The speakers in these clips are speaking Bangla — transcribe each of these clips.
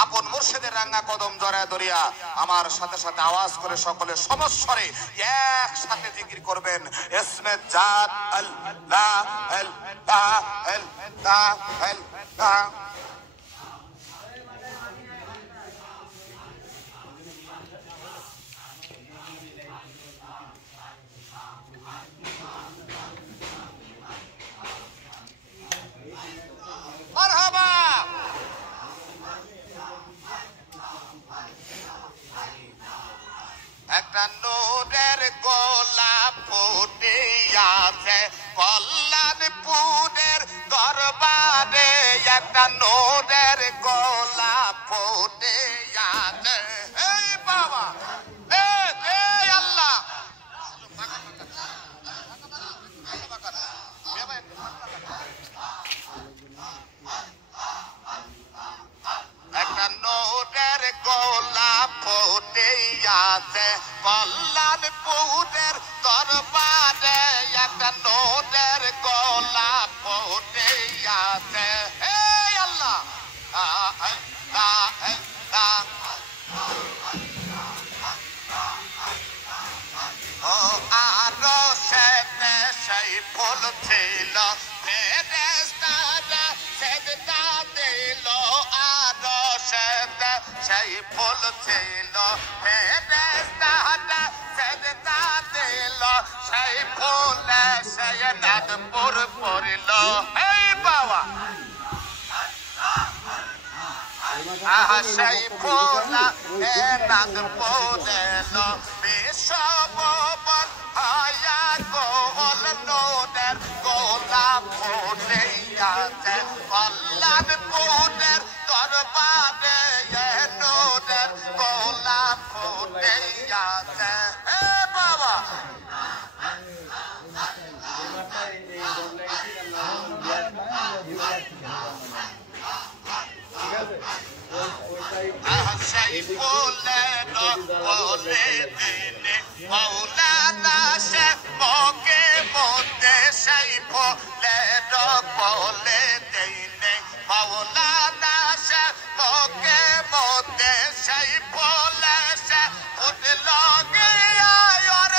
আপন মুর্শিদের রাঙ্গা কদম জড়ায় ধরিয়া আমার সাথে সাথে আওয়াজ করে সকলে সমস্বরে একসাথে জিকির করবেন ইসমে জাত আল্লাহ আল্লাহ আল্লাহ আল্লাহ। একটা নূরের গোলাপ ফুটে আছে কল্যাণপুরের দরবারে, একটা নূরের গোলাপ ফুটে আছে। এই বাবা এই আল্লাহ একটা নূরের গোলাপ ফুটে আছে কল্যাণপুরের দরবারে, একটা নূরের গোলাপ ফুটে আছে। এই আল্লাহ ও আরো সেতে সেই ফুল ছিল ফেরেশতারা সেজদা দিল, আরো সেতে সেই ফুল ছিল ফেরেশতারা সেজদা দিল, সেই ফুলে সেই নাদপুর পড়ল। এই বাবা সেই ফুলা নাদ পড়ল বিশ্বভুবন হইয়া গোল নূরের গোলাপ ফুটে আছে কল্যাণপুরের দরবারে, নূরের গোলাপ ফুটে আছে। হে বাবা সেই ফুলের বলে দিনে মৌলানা সে মগে মধ্যে, সেই ফুলের বলে দিনে মৌলানা সে মগে মধ্যে, সেই ফুলে সে ফুটল গিয়ার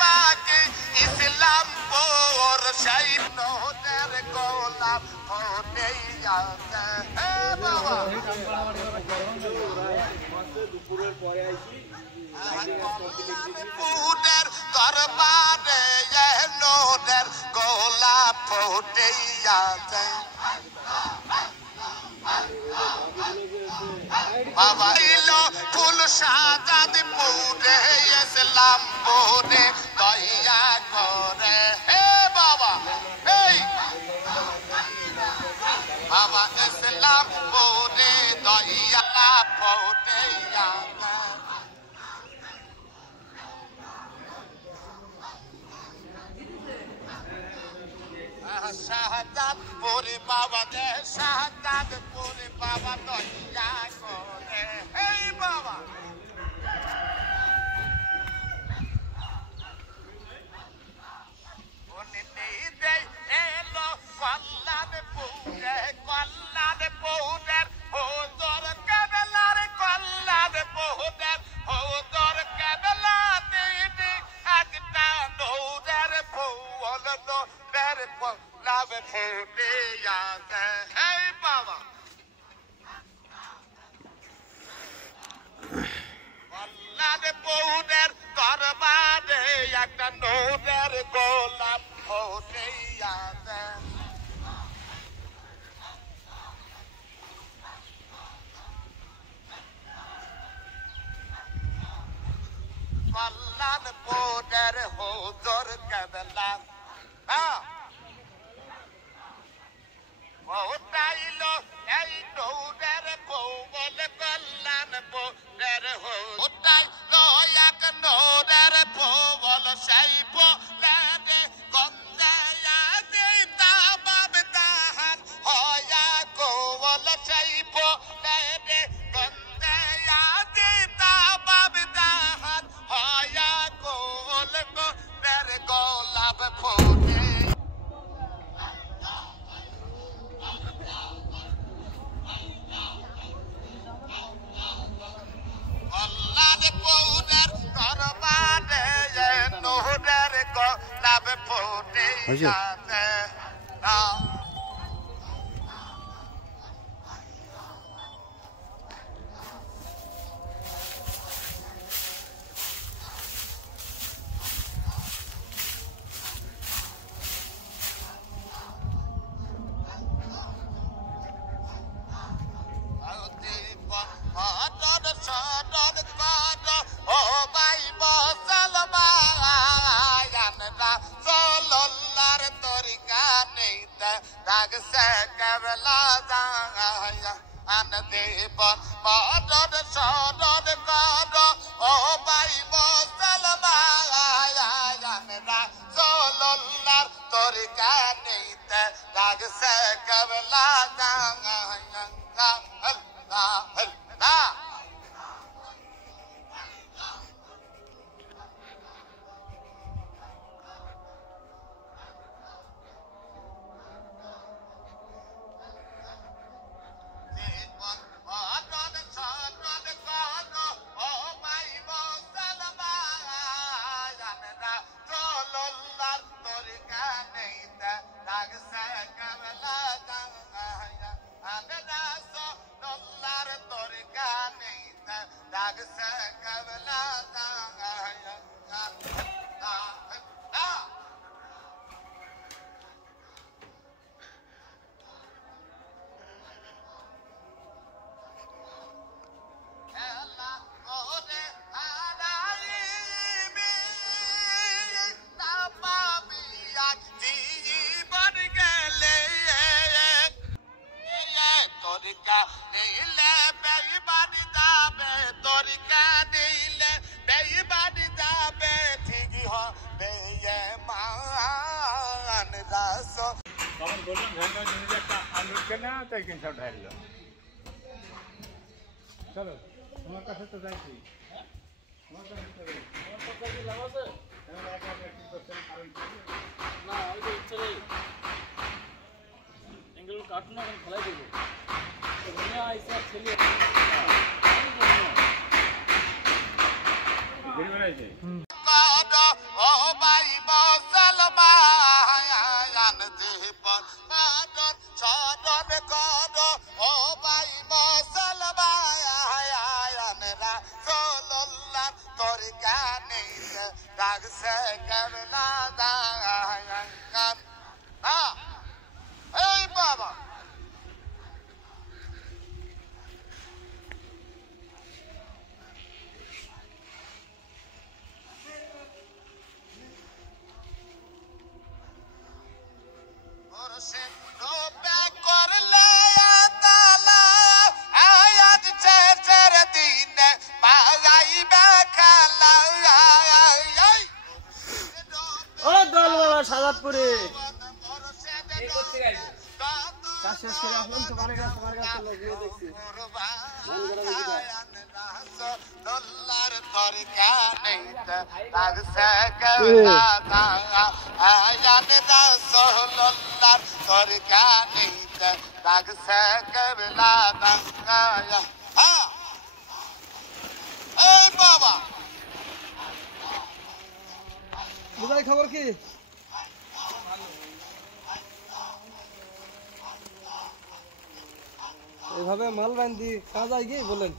পাখি ইসলামপুর, সেই নূরের গোলাপ ফুটে আছে। হে বাবা পুরের দরবারে নূরের গোলাপ ফুটে আছে। বাবা এলো ফুল সাজাদ পুরে ইসলামপুরে দয়া করে। হে বাবা এই বাবা ইসলামপুরে দয়া ফুটে আছে। শাহজাদপুরে বাবা দে শাহজাদপুরে বাবা দয়া করে। এই বাবা এলো কল্যাণপুরের হুজুর কেবলার কল্যাণপুরের হুজুর কেবলা দিদি একটা নূরের ফুল নূরের গোলাপ ফুটে আছে। এই বাবা কল্যাণপুরের দরবারে একটা নূরের গোলাপ ফুটে আছে। কল্যাণপুরের হুজুর কেবলা উঠাইল এই নূরের ফুল কল্যাণপুরের হুজুর উঠাইল এক নূরের ফুল, সেই ফুলের গন্ধে দিতা বাব দাহান হয়া গোল, সেই ফুলের গন্ধে দিতা বাব দাহান হয়া গোল নূরের গোলাপ ফুটে। হয়েছে তখন বললাম ভ্যানটা যদি একটা আনলোড কেনা তাই কিনসব ঢাইল চলো তোমার কাছে তো যাইছি তোমার কাছে তো লাভ আছে না ওই যে ইচ্ছে নেই এগুলো কাটুন এখন ফেলাই দেবো ছেলে সাজাদপুরে কাজ শেষ করে আসলাম তোমার কাছে লগিয়ে দেখছি বাবা বুঝাই খবর কি এভাবে মাল বান্ধি কাজাই গিয়ে বলেন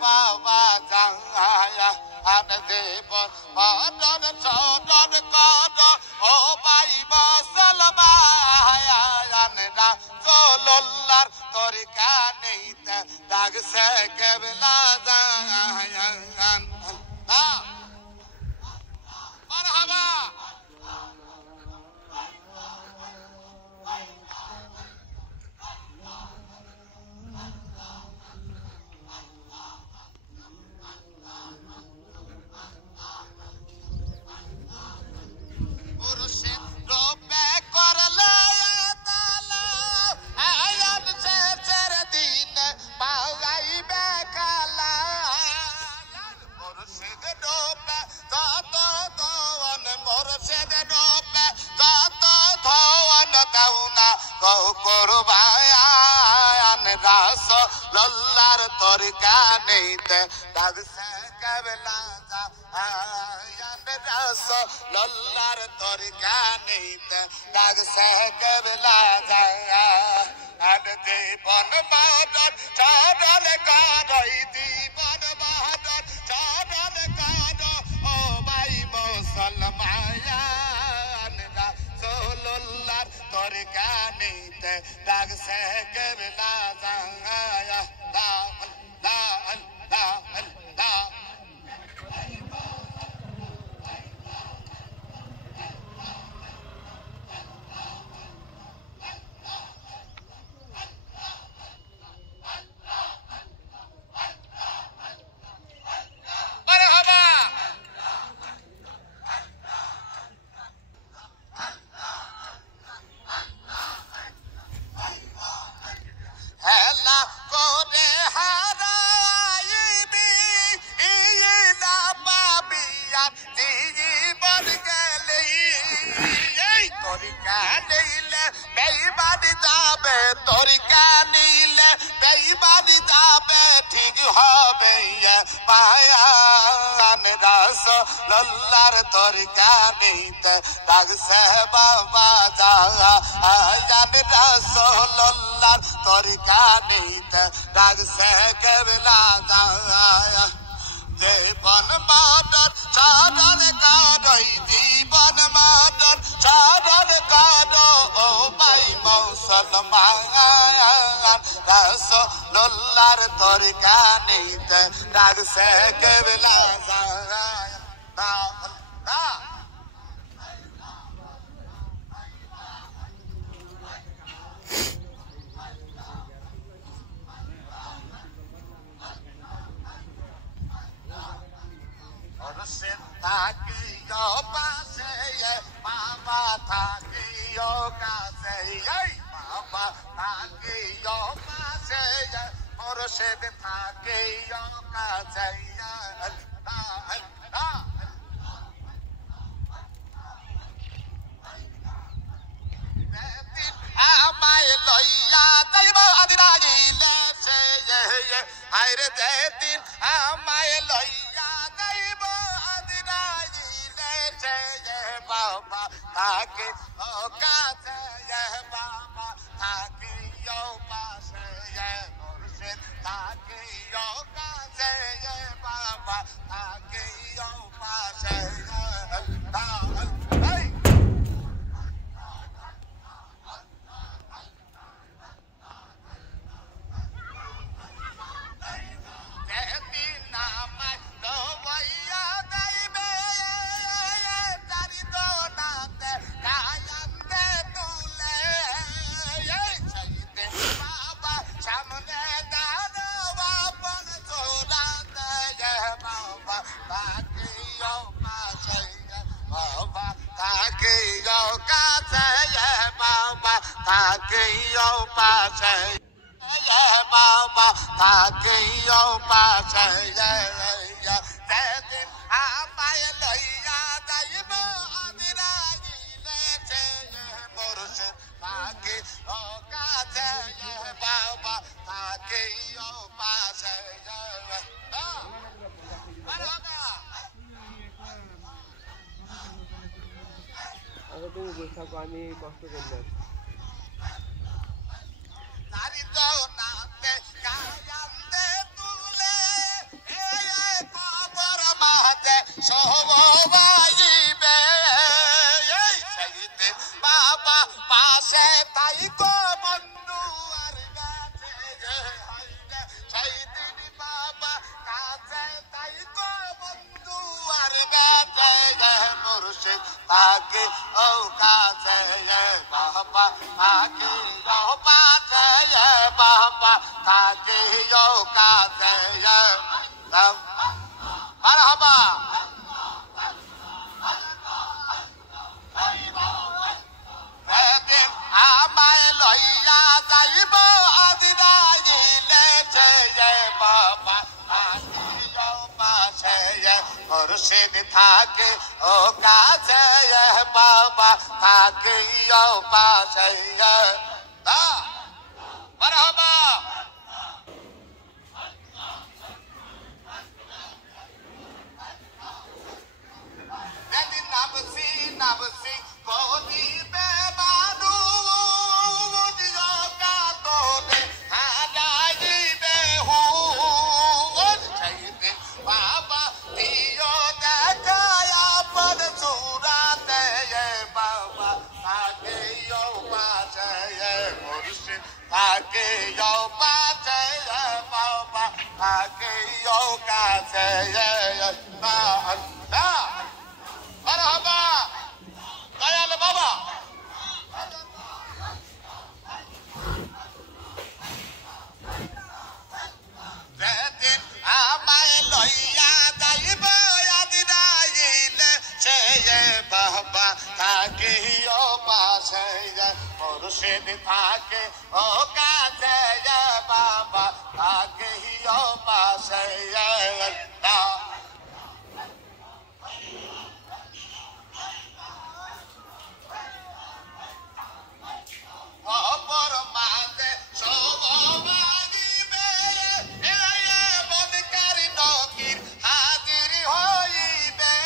বাবা জাঙ্গায়া আন দেব মদন চরণ কর ও ভাই মুসলমান রাসূলুল্লাহর তরিকা নেইতে ডাকছে কেবলা জান মারহাবা কানেতে ডাকছে কেবলা লল্লার তোর কানেতে ডাকছে কেবলা জীবন মাদন চরণ কারই জীবন মাদন চরণ কার ও ভাই মুসলমান রাসূলুল্লাহর তোর কানেতে ডাকছে কেবলা তরিকা নিলে বেঈমানি যাবে ঠিক হবে পায়ান রাসূলুল্লাহর তরিকা নিতে ডাকছে বাবা জান রাসূলুল্লাহর তরিকা নিতে ডাকছে কেবলা জীবন মাদন চরণ কারই জীবন মাদন চরণ কার ও ভাই মুসলমান রাসূলুল্লাহর তরিকা নিতে ডাকছে কেবলা থাকিও পাশে বাবা থাকিও কাছে বাবা থাকিও পাশে মুর্শিদ থাকিও কাছে আমায় লইয়া যাইব আদিরাইলে সে হায়রে দিন আমায় লইয়া যাইব আদিরাইলে সে বাবা থাকে ও কাছে বাবা থাকিও পাশে মুর্শিদ থাকিও কাছে বাবা থাকিও পাশে থাকিও পাশে বাবা থাকিও পাশে যেদিন আমায় লইয়া যাইব আদিরাইলে সে মুর্শিদ থাকিও কাছে বাবা থাকিও পাশে তুমি বসে থাকো, আমি কষ্ট করলাম। বাবা পাশে তাই গো বন্ধু আর সেইদিন বাবা কাছে তাই গো বন্ধু আর মুর্শিদ তাকে ও কাছে বাবা তাকে ও পাশে বাবা তাকে ও কাছে মারহাবা আমায় লইয়া যাইব আদিরাইলে সে বাবা থাকিও পাশে মুর্শিদ থাকে ও কাছে বাবা থাকিও পাশে মারহাবা থাকিও কাছে মারহাবা দয়াল বাবা যেদিন আমায় লইয়া যাইব আদিনাইলে সে বাবা থাকিও পাশে মুর্শিদ থাকে ও কাছে বাবা থাকিও পাশে না অপর মাঝে সবাগিবে বদকারি নকির হাজির হইবে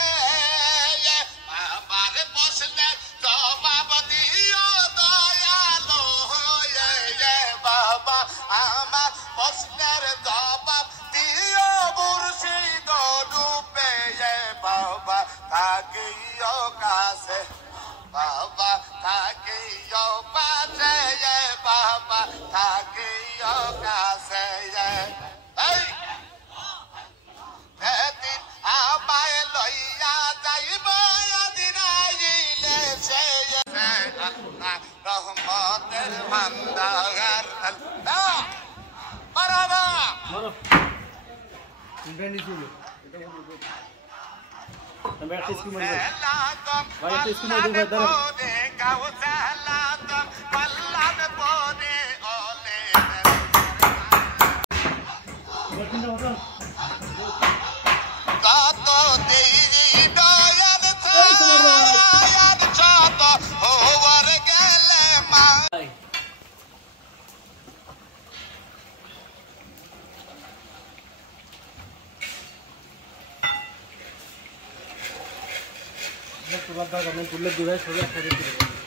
আমার প্রশ্নের জবাব দিও দয়ালো হয়ে বাবা আমার প্রশ্নের জবাব দিও মুর্শিদ রূপে বাবা থাকিও কাছে বাবা থাকিও পাশে বাবা থাকিও কাছে এই এদিন আমায় লইয়া যাইব আদিনাইলে সে রহমতের ভান্ডার আল্লাহ মারহাবা মারো বেনি ছিল আমরা একটা স্কিম মারব ভাই একটা স্কিম মারব দাঁড়াও তোমার দাদা আমি তুলে দিবে সোজা করে দিবে